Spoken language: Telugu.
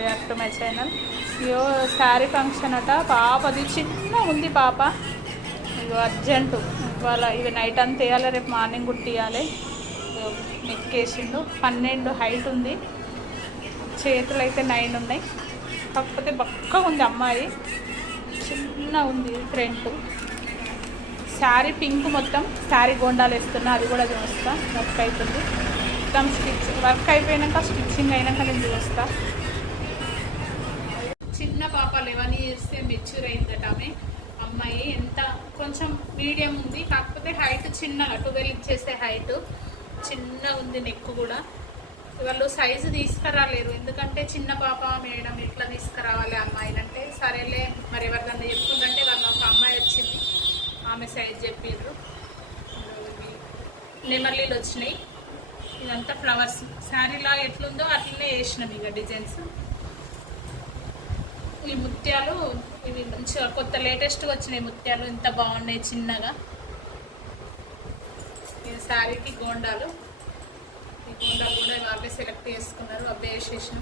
Back to my channel. ఇయో శారీ ఫంక్షన్ అట, పాపది చిన్న ఉంది పాప. ఇగో అర్జెంటు ఇవాళ, ఇవి నైట్ అంతా వేయాలి, రేపు మార్నింగ్ కుట్టియాలి. నెక్ వేసిండు, 12 హైట్ ఉంది, చేతులు అయితే 9 ఉన్నాయి. కాకపోతే బక్కగా ఉంది అమ్మాయి, చిన్న ఉంది ఫ్రంట్. శారీ పింక్, మొత్తం శారీ గోండాలు వేస్తున్నా, అది కూడా చూస్తా. వర్క్ అవుతుంది మొత్తం, వర్క్ అయిపోయాక స్టిచ్చింగ్ అయినాక నేను చూస్తా. చిన్న పాప 11 years మెచ్యూర్ అయిందట ఆమె. అమ్మాయి ఎంత కొంచెం మీడియం ఉంది, కాకపోతే హైట్ చిన్నగా 12 ఇచ్చేసే హైట్ చిన్న ఉంది. నెక్ కూడా వాళ్ళు సైజు తీసుకురాలేరు, ఎందుకంటే చిన్న పాప మేడం ఎట్లా తీసుకురావాలి అమ్మాయిని అంటే, సరేలే మరి ఎవరిదన్నా చెప్తుందంటే వాళ్ళు ఒక అమ్మాయి వచ్చింది, ఆమె సైజ్ చెప్పిర్రు. నెమర్లీలు వచ్చినాయి. ఇదంతా ఫ్లవర్స్ శారీలా ఎట్లుందో అట్లనే వేసినాం ఇక డిజైన్స్. ఈ ముత్యాలు ఇవి మంచిగా కొత్త లేటెస్ట్గా వచ్చినాయి ముత్యాలు, ఇంత బాగున్నాయి చిన్నగా. ఈ శారీకి గోండాలు, ఈ గోండాలు కూడా వాళ్ళే సెలెక్ట్ చేసుకున్నారు, అబ్బాయి వేసేసిన.